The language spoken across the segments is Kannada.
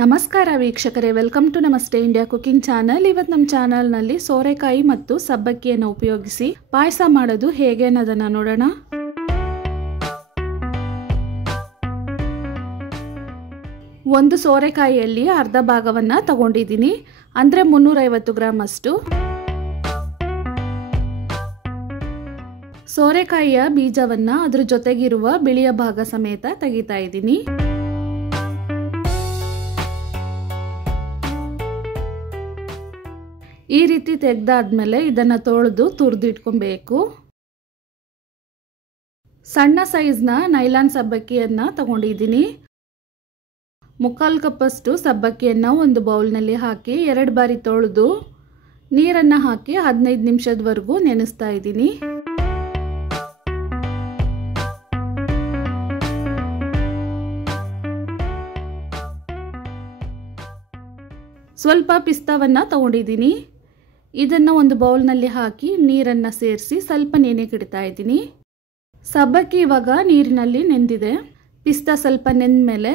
ನಮಸ್ಕಾರ ವೀಕ್ಷಕರೇ, ವೆಲ್ಕಮ್ ಟು ನಮಸ್ತೆ ಇಂಡಿಯಾ ಕುಕಿಂಗ್ ಚಾನಲ್. ಇವತ್ತು ನಮ್ಮ ಚಾನಲ್ನಲ್ಲಿ ಸೋರೆಕಾಯಿ ಮತ್ತು ಸಬ್ಬಕ್ಕಿಯನ್ನು ಉಪಯೋಗಿಸಿ ಪಾಯಸ ಮಾಡೋದು ಹೇಗೆ ಅನ್ನೋದನ್ನು ನೋಡೋಣ. ಒಂದು ಸೋರೆಕಾಯಿಯಲ್ಲಿ ಅರ್ಧ ಭಾಗವನ್ನು ತಗೊಂಡಿದ್ದೀನಿ, ಅಂದರೆ 350 ಗ್ರಾಮ್ ಅಷ್ಟು. ಸೋರೆಕಾಯಿಯ ಬೀಜವನ್ನು ಅದರ ಜೊತೆಗಿರುವ ಬಿಳಿಯ ಭಾಗ ಸಮೇತ ತೆಗಿತಾ ಇದ್ದೀನಿ. ಈ ರೀತಿ ತೆಗೆದಾದ್ಮೇಲೆ ಇದನ್ನು ತೊಳೆದು ತುರಿದಿಟ್ಕೊಬೇಕು. ಸಣ್ಣ ಸೈಜ್ನ ನೈಲಾನ್ ಸಬ್ಬಕ್ಕಿಯನ್ನು ತಗೊಂಡಿದ್ದೀನಿ. 3/4 ಕಪ್ಪಷ್ಟು ಸಬ್ಬಕ್ಕಿಯನ್ನು ಒಂದು ಬೌಲ್ನಲ್ಲಿ ಹಾಕಿ 2 ಬಾರಿ ತೊಳೆದು ನೀರನ್ನು ಹಾಕಿ 15 ನಿಮಿಷದವರೆಗೂ ನೆನೆಸ್ತಾ ಇದ್ದೀನಿ. ಸ್ವಲ್ಪ ಪಿಸ್ತಾವನ್ನು ತಗೊಂಡಿದ್ದೀನಿ. ಇದನ್ನು ಒಂದು ಬೌಲ್ನಲ್ಲಿ ಹಾಕಿ ನೀರನ್ನು ಸೇರಿಸಿ ಸ್ವಲ್ಪ ನೆನೆಗಿಡ್ತಾ ಇದ್ದೀನಿ. ಸಬ್ಬಕ್ಕಿ ಇವಾಗ ನೀರಿನಲ್ಲಿ ನೆಂದಿದೆ. ಪಿಸ್ತಾ ಸ್ವಲ್ಪ ನೆಂದ ಮೇಲೆ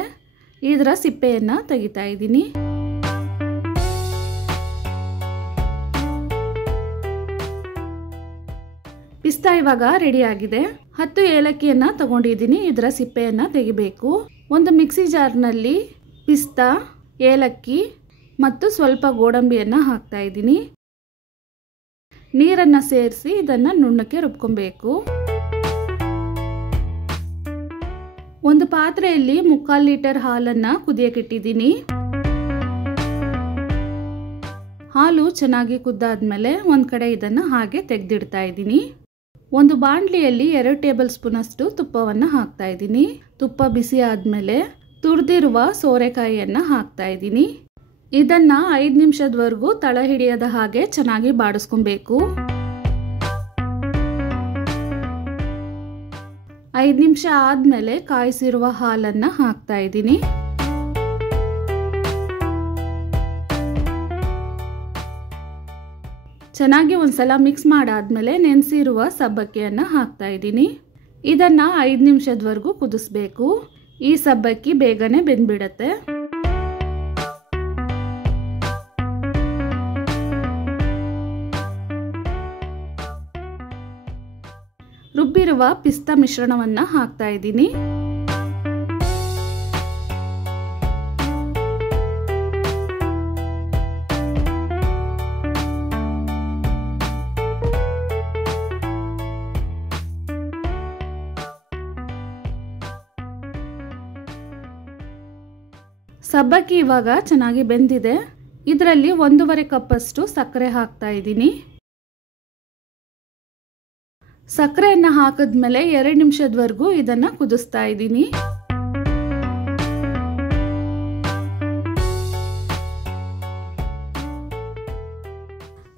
ಇದರ ಸಿಪ್ಪೆಯನ್ನು ತೆಗಿತಾ ಇದ್ದೀನಿ. ಪಿಸ್ತಾ ಇವಾಗ ರೆಡಿಯಾಗಿದೆ. 10 ಏಲಕ್ಕಿಯನ್ನು ತಗೊಂಡಿದ್ದೀನಿ. ಇದರ ಸಿಪ್ಪೆಯನ್ನು ತೆಗಿಬೇಕು. ಒಂದು ಮಿಕ್ಸಿ ಜಾರ್ನಲ್ಲಿ ಪಿಸ್ತಾ, ಏಲಕ್ಕಿ ಮತ್ತು ಸ್ವಲ್ಪ ಗೋಡಂಬಿಯನ್ನು ಹಾಕ್ತಾ ಇದ್ದೀನಿ. ನೀರನ್ನು ಸೇರಿಸಿ ಇದನ್ನು ನುಣ್ಣಕ್ಕೆ ರುಬ್ಕೊಬೇಕು. ಒಂದು ಪಾತ್ರೆಯಲ್ಲಿ 3/4 ಲೀಟರ್ ಹಾಲನ್ನು ಕುದಿಯಕ್ಕಿಟ್ಟಿದ್ದೀನಿ. ಹಾಲು ಚೆನ್ನಾಗಿ ಕುದ್ದಾದ್ಮೇಲೆ ಒಂದು ಕಡೆ ಇದನ್ನು ಹಾಗೆ ತೆಗೆದಿಡ್ತಾ ಇದ್ದೀನಿ. ಒಂದು ಬಾಣಲಿಯಲ್ಲಿ 2 ಟೇಬಲ್ ಸ್ಪೂನ್ ಅಷ್ಟು ತುಪ್ಪವನ್ನು ಹಾಕ್ತಾ ಇದ್ದೀನಿ. ತುಪ್ಪ ಬಿಸಿ ಆದಮೇಲೆ ತುರಿದಿರುವ ಸೋರೆಕಾಯಿಯನ್ನು ಹಾಕ್ತಾ ಇದ್ದೀನಿ. ಇದನ್ನು 5 ನಿಮಿಷದವರೆಗೂ ತಳ ಹಿಡಿಯದ ಹಾಗೆ ಚೆನ್ನಾಗಿ ಬಾಡಿಸ್ಕೊಬೇಕು. 5 ನಿಮಿಷ ಆದಮೇಲೆ ಕಾಯಿಸಿರುವ ಹಾಲನ್ನು ಹಾಕ್ತಾ ಇದ್ದೀನಿ. ಚೆನ್ನಾಗಿ ಒಂದ್ಸಲ ಮಿಕ್ಸ್ ಮಾಡಾದ್ಮೇಲೆ ನೆನೆಸಿರುವ ಸಬ್ಬಕ್ಕಿಯನ್ನು ಹಾಕ್ತಾ ಇದ್ದೀನಿ. ಇದನ್ನು 5 ನಿಮಿಷದವರೆಗೂ ಕುದಿಸ್ಬೇಕು. ಈ ಸಬ್ಬಕ್ಕಿ ಬೇಗನೆ ಬೆಂದ್ಬಿಡತ್ತೆ. ರುಬ್ಬಿರುವ ಪಿಸ್ತಾ ಮಿಶ್ರಣವನ್ನು ಹಾಕ್ತಾ ಇದ್ದೀನಿ. ಸಬ್ಬಕ್ಕಿ ಇವಾಗ ಚೆನ್ನಾಗಿ ಬೆಂದಿದೆ. ಇದರಲ್ಲಿ 1.5 ಕಪ್ಪಷ್ಟು ಸಕ್ಕರೆ ಹಾಕ್ತಾ ಇದ್ದೀನಿ. ಸಕ್ಕರೆಯನ್ನು ಹಾಕಿದ್ಮೇಲೆ 2 ನಿಮಿಷದವರೆಗೂ ಇದನ್ನು ಕುದಿಸ್ತಾ ಇದ್ದೀನಿ.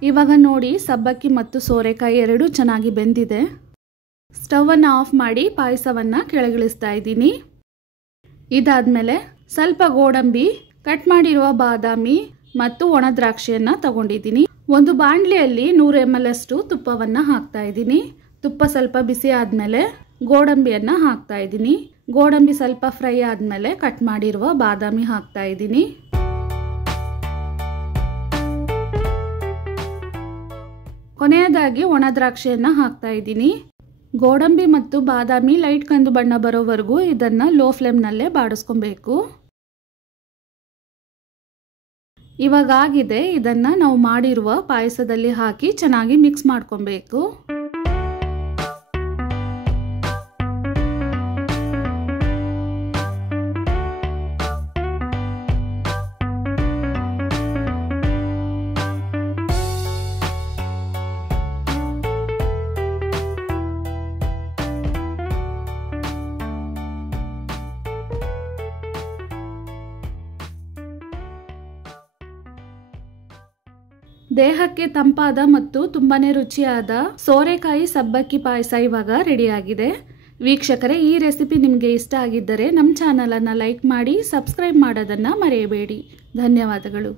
ಇವಾಗ ನೋಡಿ, ಸಬ್ಬಕ್ಕಿ ಮತ್ತು ಸೋರೆಕಾಯಿ ಎರಡೂ ಚೆನ್ನಾಗಿ ಬೆಂದಿದೆ. ಸ್ಟವನ್ನು ಆಫ್ ಮಾಡಿ ಪಾಯಸವನ್ನು ಕೆಳಗಿಳಿಸ್ತಾ ಇದ್ದೀನಿ. ಇದಾದ್ಮೇಲೆ ಸ್ವಲ್ಪ ಗೋಡಂಬಿ, ಕಟ್ ಮಾಡಿರುವ ಬಾದಾಮಿ ಮತ್ತು ಒಣ ದ್ರಾಕ್ಷಿಯನ್ನು ತಗೊಂಡಿದ್ದೀನಿ. ಒಂದು ಬಾಣಲಿಯಲ್ಲಿ 100 ml ಅಷ್ಟು ತುಪ್ಪವನ್ನು ಹಾಕ್ತಾ ಇದ್ದೀನಿ. ತುಪ್ಪ ಸ್ವಲ್ಪ ಬಿಸಿ ಆದಮೇಲೆ ಗೋಡಂಬಿಯನ್ನು ಹಾಕ್ತಾ ಇದ್ದೀನಿ. ಗೋಡಂಬಿ ಸ್ವಲ್ಪ ಫ್ರೈ ಆದಮೇಲೆ ಕಟ್ ಮಾಡಿರುವ ಬಾದಾಮಿ ಹಾಕ್ತಾ ಇದ್ದೀನಿ. ಕೊನೆಯದಾಗಿ ಒಣ ದ್ರಾಕ್ಷಿಯನ್ನು ಹಾಕ್ತಾ ಇದ್ದೀನಿ. ಗೋಡಂಬಿ ಮತ್ತು ಬಾದಾಮಿ ಲೈಟ್ ಕಂದು ಬಣ್ಣ ಬರೋವರೆಗೂ ಇದನ್ನು ಲೋ ಫ್ಲೇಮ್ನಲ್ಲೇ ಬಾಡಿಸ್ಕೊಬೇಕು. ಇವಾಗ ಆಗಿದೆ. ಇದನ್ನು ನಾವು ಮಾಡಿರುವ ಪಾಯಸದಲ್ಲಿ ಹಾಕಿ ಚೆನ್ನಾಗಿ ಮಿಕ್ಸ್ ಮಾಡ್ಕೊಬೇಕು. ದೇಹಕ್ಕೆ ತಂಪಾದ ಮತ್ತು ತುಂಬಾನೇ ರುಚಿಯಾದ ಸೋರೆಕಾಯಿ ಸಬ್ಬಕ್ಕಿ ಪಾಯಸ ಇವಾಗ ರೆಡಿಯಾಗಿದೆ. ವೀಕ್ಷಕರೇ, ಈ ರೆಸಿಪಿ ನಿಮಗೆ ಇಷ್ಟ ಆಗಿದ್ದರೆ ನಮ್ಮ ಚಾನಲನ್ನು ಲೈಕ್ ಮಾಡಿ, ಸಬ್ಸ್ಕ್ರೈಬ್ ಮಾಡೋದನ್ನು ಮರೆಯಬೇಡಿ. ಧನ್ಯವಾದಗಳು.